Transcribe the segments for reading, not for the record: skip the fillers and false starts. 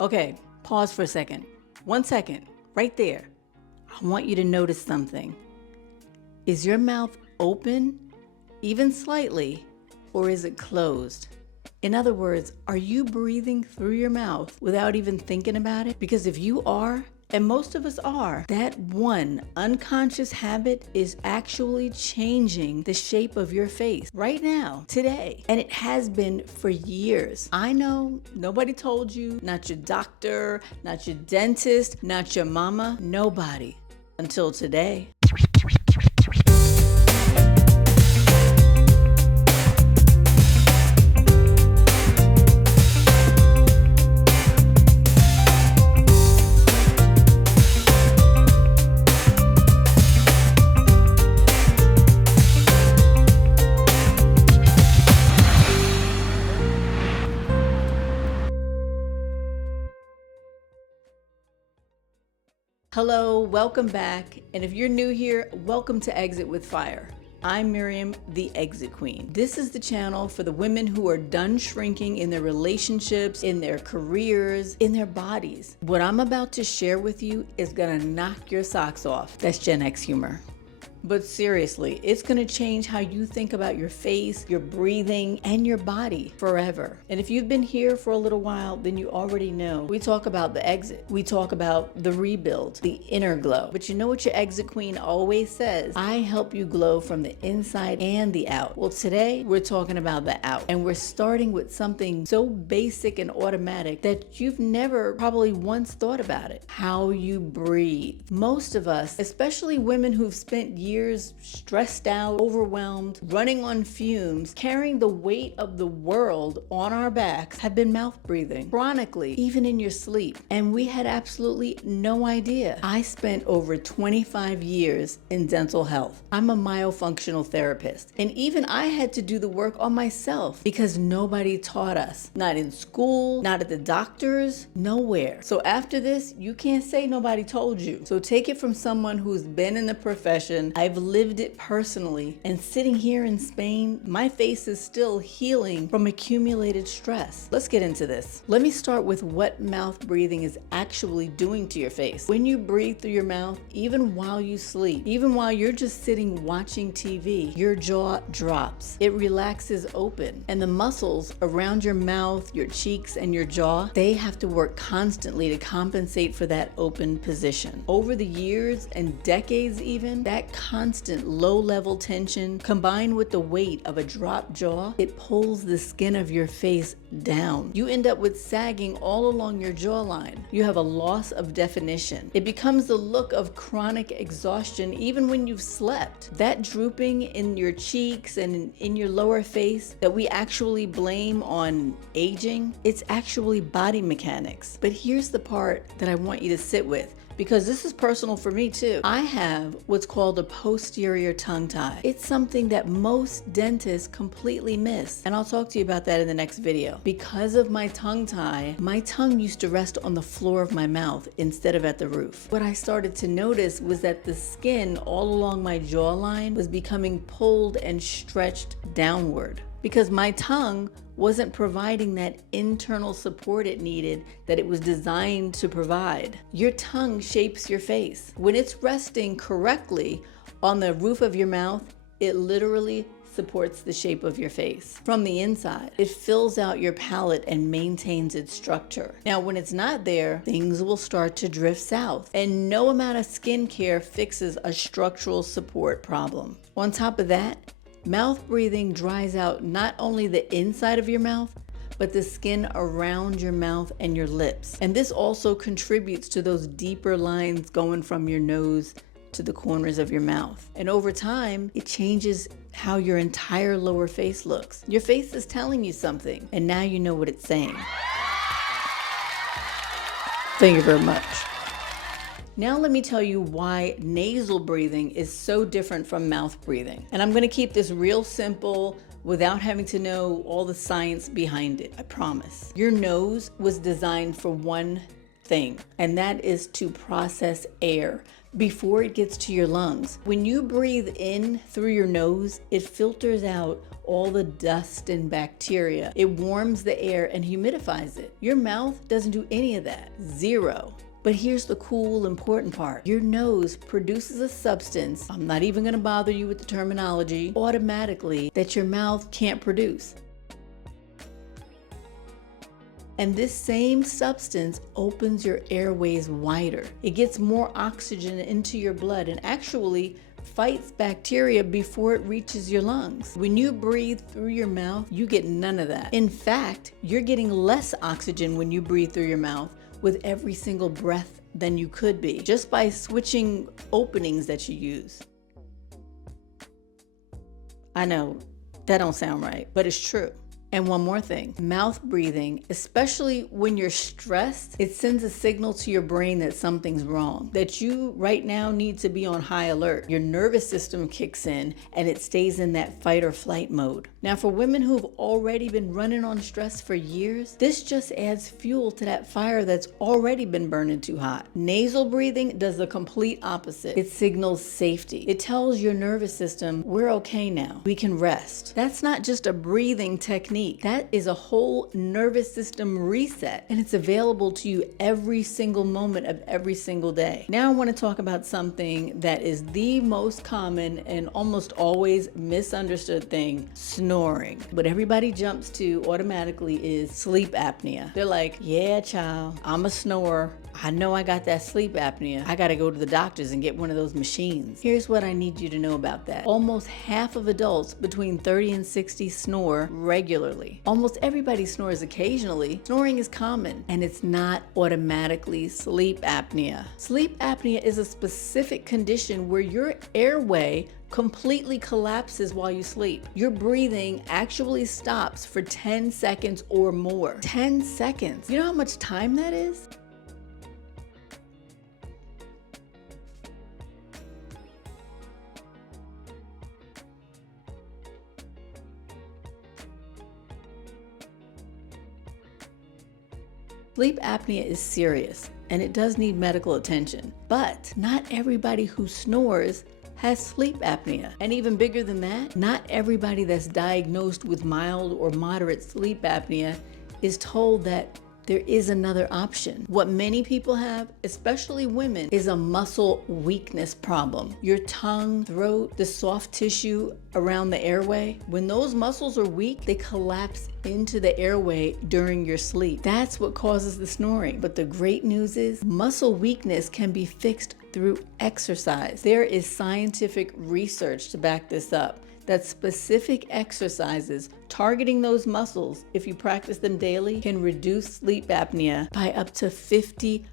Okay, pause for a second. 1 second, right there. I want you to notice something. Is your mouth open, even slightly, or is it closed? In other words, are you breathing through your mouth without even thinking about it? Because if you are, and most of us are, that one unconscious habit is actually changing the shape of your face right now, today. And it has been for years. I know nobody told you, not your doctor, not your dentist, not your mama, nobody, until today. Hello, welcome back. And if you're new here, welcome to Exit with Fire. I'm Miriam, the Exit Queen. This is the channel for the women who are done shrinking in their relationships, in their careers, in their bodies. What I'm about to share with you is gonna knock your socks off. That's Gen X humor. But seriously, it's gonna change how you think about your face, your breathing, and your body forever. And if you've been here for a little while, then you already know. We talk about the exit. We talk about the rebuild, the inner glow. But you know what your exit queen always says? I help you glow from the inside and the out. Well, today we're talking about the out. And we're starting with something so basic and automatic that you've never probably once thought about it. How you breathe. Most of us, especially women who've spent years stressed out, overwhelmed, running on fumes, carrying the weight of the world on our backs, have been mouth breathing chronically, even in your sleep. And we had absolutely no idea. I spent over 25 years in dental health. I'm a myofunctional therapist. And even I had to do the work on myself because nobody taught us. Not in school, not at the doctors, nowhere. So after this, you can't say nobody told you. So take it from someone who's been in the profession. I've lived it personally, and sitting here in Spain, my face is still healing from accumulated stress. Let's get into this. Let me start with what mouth breathing is actually doing to your face. When you breathe through your mouth, even while you sleep, even while you're just sitting watching TV, your jaw drops. It relaxes open, and the muscles around your mouth, your cheeks, and your jaw, they have to work constantly to compensate for that open position. Over the years and decades even, that constant low-level tension combined with the weight of a dropped jaw, it pulls the skin of your face down. You end up with sagging all along your jawline. You have a loss of definition. It becomes the look of chronic exhaustion even when you've slept. That drooping in your cheeks and in your lower face that we actually blame on aging, it's actually body mechanics. But here's the part that I want you to sit with, because this is personal for me too. I have what's called a posterior tongue tie. It's something that most dentists completely miss. And I'll talk to you about that in the next video. Because of my tongue tie, my tongue used to rest on the floor of my mouth instead of at the roof. What I started to notice was that the skin all along my jawline was becoming pulled and stretched downward, because my tongue wasn't providing that internal support it needed that it was designed to provide. Your tongue shapes your face. When it's resting correctly on the roof of your mouth, it literally supports the shape of your face. From the inside, it fills out your palate and maintains its structure. Now, when it's not there, things will start to drift south, and no amount of skincare fixes a structural support problem. On top of that, mouth breathing dries out not only the inside of your mouth, but the skin around your mouth and your lips. And this also contributes to those deeper lines going from your nose to the corners of your mouth. And over time, it changes how your entire lower face looks. Your face is telling you something, and now you know what it's saying. Thank you very much. Now let me tell you why nasal breathing is so different from mouth breathing. And I'm gonna keep this real simple without having to know all the science behind it, I promise. Your nose was designed for one thing, and that is to process air before it gets to your lungs. When you breathe in through your nose, it filters out all the dust and bacteria. It warms the air and humidifies it. Your mouth doesn't do any of that. Zero. But here's the cool, important part. Your nose produces a substance, I'm not even gonna bother you with the terminology, automatically that your mouth can't produce. And this same substance opens your airways wider. It gets more oxygen into your blood and actually fights bacteria before it reaches your lungs. When you breathe through your mouth, you get none of that. In fact, you're getting less oxygen when you breathe through your mouth with every single breath than you could be, just by switching openings that you use. I know, that don't sound right, but it's true. And one more thing, mouth breathing, especially when you're stressed, it sends a signal to your brain that something's wrong, that you right now need to be on high alert. Your nervous system kicks in and it stays in that fight or flight mode. Now, for women who've already been running on stress for years, this just adds fuel to that fire that's already been burning too hot. Nasal breathing does the complete opposite. It signals safety. It tells your nervous system, we're okay now, we can rest. That's not just a breathing technique. That is a whole nervous system reset, and it's available to you every single moment of every single day. Now I want to talk about something that is the most common and almost always misunderstood thing, snoring. What everybody jumps to automatically is sleep apnea. They're like, yeah, child, I'm a snorer. I know I got that sleep apnea. I got to go to the doctors and get one of those machines. Here's what I need you to know about that. Almost half of adults between 30 and 60 snore regularly. Almost everybody snores occasionally. Snoring is common, and it's not automatically sleep apnea. Sleep apnea is a specific condition where your airway completely collapses while you sleep. Your breathing actually stops for 10 seconds or more. 10 seconds. You know how much time that is? Sleep apnea is serious and it does need medical attention, but not everybody who snores has sleep apnea. And even bigger than that, not everybody that's diagnosed with mild or moderate sleep apnea is told that there is another option. What many people have, especially women, is a muscle weakness problem. Your tongue, throat, the soft tissue around the airway, when those muscles are weak, they collapse into the airway during your sleep. That's what causes the snoring. But the great news is muscle weakness can be fixed through exercise. There is scientific research to back this up, that specific exercises targeting those muscles, if you practice them daily, can reduce sleep apnea by up to 50%.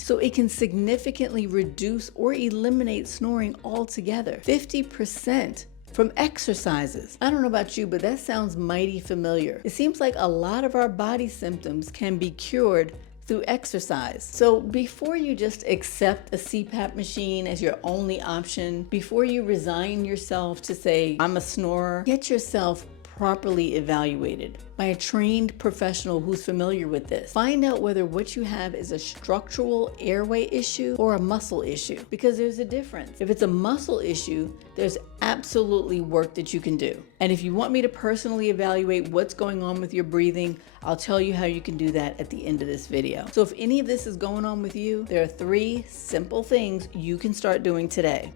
So it can significantly reduce or eliminate snoring altogether. 50% from exercises. I don't know about you, but that sounds mighty familiar. It seems like a lot of our body symptoms can be cured through exercise. So before you just accept a CPAP machine as your only option, before you resign yourself to say, I'm a snorer, get yourself properly evaluated by a trained professional who's familiar with this. Find out whether what you have is a structural airway issue or a muscle issue, because there's a difference. If it's a muscle issue, there's absolutely work that you can do. And if you want me to personally evaluate what's going on with your breathing, I'll tell you how you can do that at the end of this video. So if any of this is going on with you, there are 3 simple things you can start doing today.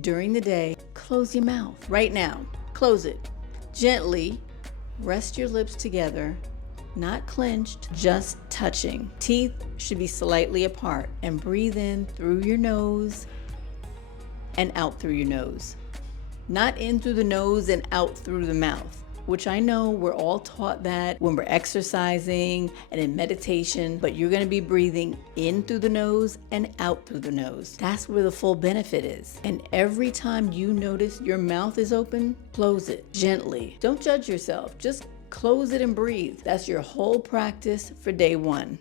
During the day, close your mouth. Right now, close it. Gently rest your lips together, not clenched, just touching. Teeth should be slightly apart, and breathe in through your nose and out through your nose. Not in through the nose and out through the mouth, which I know we're all taught that when we're exercising and in meditation, but you're going to be breathing in through the nose and out through the nose. That's where the full benefit is. And every time you notice your mouth is open, close it gently. Don't judge yourself. Just close it and breathe. That's your whole practice for day 1.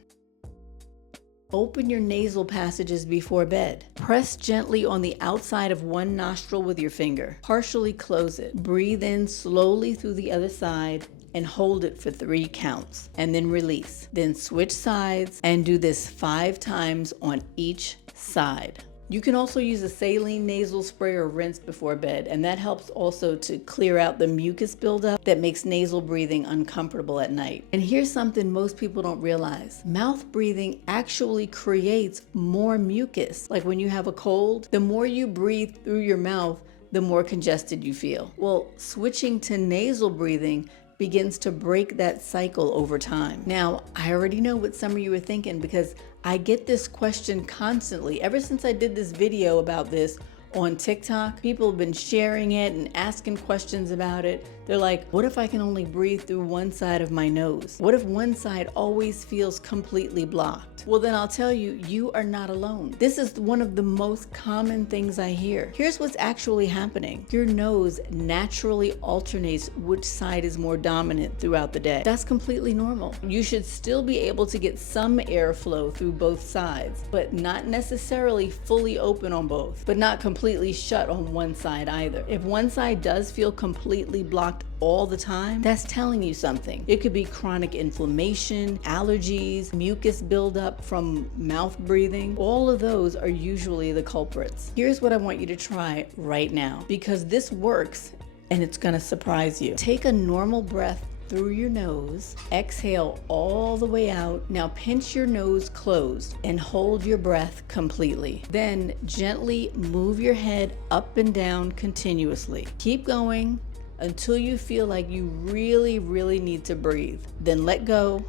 Open your nasal passages before bed. Press gently on the outside of one nostril with your finger. Partially close it. Breathe in slowly through the other side and hold it for 3 counts and then release. Then switch sides and do this 5 times on each side. You can also use a saline nasal spray or rinse before bed, and that helps also to clear out the mucus buildup that makes nasal breathing uncomfortable at night. And here's something most people don't realize. Mouth breathing actually creates more mucus. Like when you have a cold, the more you breathe through your mouth, the more congested you feel. Well, switching to nasal breathing begins to break that cycle over time. Now, I already know what some of you are thinking because I get this question constantly. Ever since I did this video about this on TikTok, people have been sharing it and asking questions about it. They're like, what if I can only breathe through one side of my nose? What if one side always feels completely blocked? Well, then I'll tell you, you are not alone. This is one of the most common things I hear. Here's what's actually happening. Your nose naturally alternates which side is more dominant throughout the day. That's completely normal. You should still be able to get some airflow through both sides, but not necessarily fully open on both, but not completely shut on one side either. If one side does feel completely blocked all the time, that's telling you something. It could be chronic inflammation, allergies, mucus buildup from mouth breathing. All of those are usually the culprits. Here's what I want you to try right now, because this works and it's gonna surprise you. Take a normal breath through your nose, exhale all the way out. Now pinch your nose closed and hold your breath completely. Then gently move your head up and down continuously. Keep going until you feel like you really need to breathe. Then let go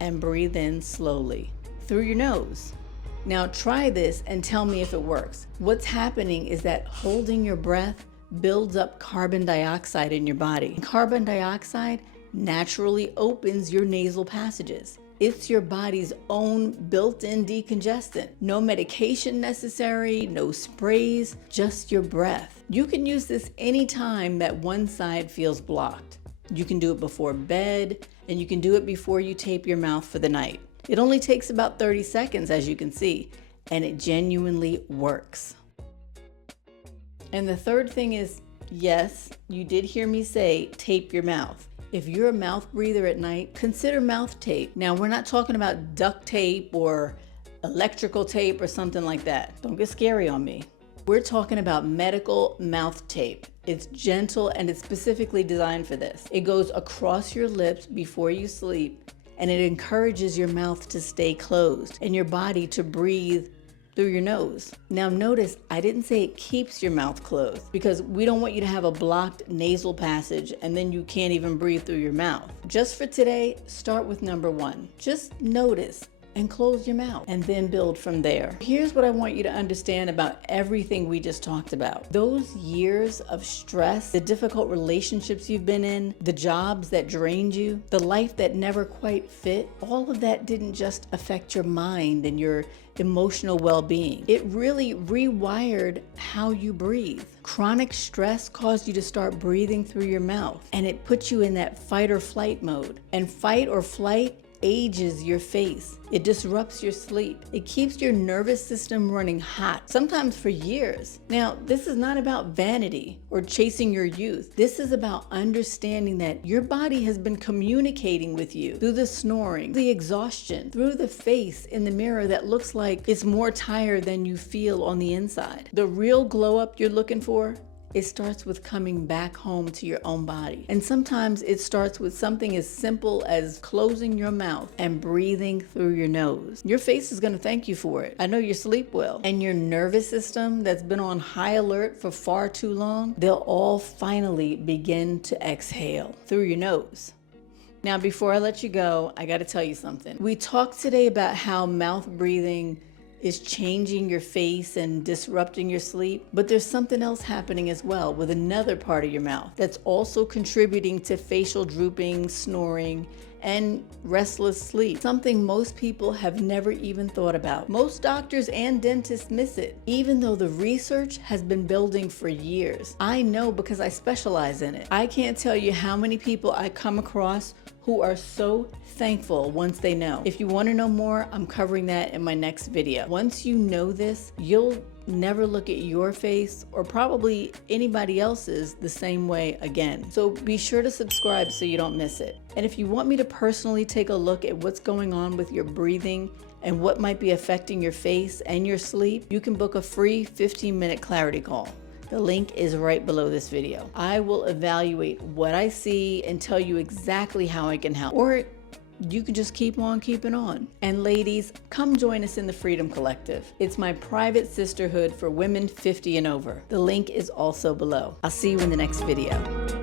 and breathe in slowly through your nose. Now try this and tell me if it works. What's happening is that holding your breath builds up carbon dioxide in your body. Carbon dioxide naturally opens your nasal passages. It's your body's own built-in decongestant. No medication necessary, no sprays, just your breath. You can use this anytime that one side feels blocked. You can do it before bed, and you can do it before you tape your mouth for the night. It only takes about 30 seconds, as you can see, and it genuinely works. And the third thing is, yes, you did hear me say tape your mouth. If you're a mouth breather at night, consider mouth tape. Now, we're not talking about duct tape or electrical tape or something like that. Don't get scary on me. We're talking about medical mouth tape. It's gentle and it's specifically designed for this. It goes across your lips before you sleep, and it encourages your mouth to stay closed and your body to breathe through your nose. Now notice, I didn't say it keeps your mouth closed, because we don't want you to have a blocked nasal passage and then you can't even breathe through your mouth. Just for today, start with number 1. Just notice and close your mouth and then build from there. Here's what I want you to understand about everything we just talked about. Those years of stress, the difficult relationships you've been in, the jobs that drained you, the life that never quite fit, all of that didn't just affect your mind and your emotional well-being. It really rewired how you breathe. Chronic stress caused you to start breathing through your mouth, and it puts you in that fight or flight mode. And fight or flight ages your face. It disrupts your sleep. It keeps your nervous system running hot, sometimes for years. Now, this is not about vanity or chasing your youth. This is about understanding that your body has been communicating with you through the snoring, the exhaustion, through the face in the mirror that looks like it's more tired than you feel on the inside. The real glow up you're looking for, it starts with coming back home to your own body. And sometimes it starts with something as simple as closing your mouth and breathing through your nose. Your face is gonna thank you for it. I know you sleep well. And your nervous system that's been on high alert for far too long, they'll all finally begin to exhale through your nose. Now, before I let you go, I gotta tell you something. We talked today about how mouth breathing is changing your face and disrupting your sleep, but there's something else happening as well with another part of your mouth that's also contributing to facial drooping, snoring, and restless sleep, something most people have never even thought about. Most doctors and dentists miss it, even though the research has been building for years. I know because I specialize in it. I can't tell you how many people I come across who are so thankful once they know. If you want to know more, I'm covering that in my next video. Once you know this, you'll never look at your face or probably anybody else's the same way again. So be sure to subscribe so you don't miss it. And if you want me to personally take a look at what's going on with your breathing and what might be affecting your face and your sleep, you can book a free 15-minute clarity call. The link is right below this video. I will evaluate what I see and tell you exactly how I can help. Or you can just keep on keeping on. And ladies, come join us in the Freedom Collective. It's my private sisterhood for women 50 and over. The link is also below. I'll see you in the next video.